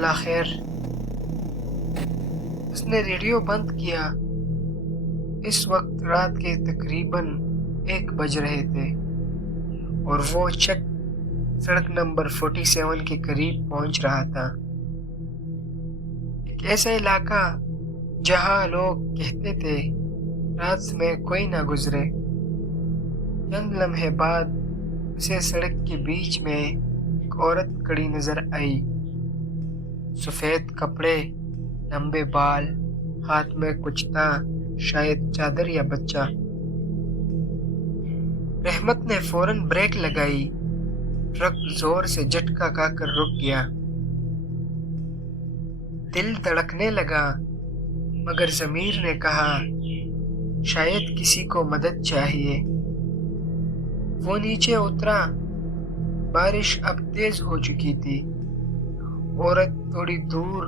اللہ خیر۔ اس نے ریڈیو بند کیا۔ اس وقت رات کے تقریباً 1 بج رہے تھے اور وہ چک سڑک نمبر 47 کے قریب پہنچ رہا تھا، ایک ایسا علاقہ جہاں لوگ کہتے تھے رات میں کوئی نہ گزرے۔ چند لمحے بعد اسے سڑک کے بیچ میں ایک عورت کھڑی نظر آئی، سفید کپڑے، لمبے بال، ہاتھ میں کچھ تھا، شاید چادر یا بچہ۔ رحمت نے فوراً بریک لگائی۔ ٹرک زور سے جھٹکا کھا کر رک گیا۔ دل دھڑکنے لگا، مگر ضمیر نے کہا شاید کسی کو مدد چاہیے۔ وہ نیچے اترا۔ بارش اب تیز ہو چکی تھی۔ عورت تھوڑی دور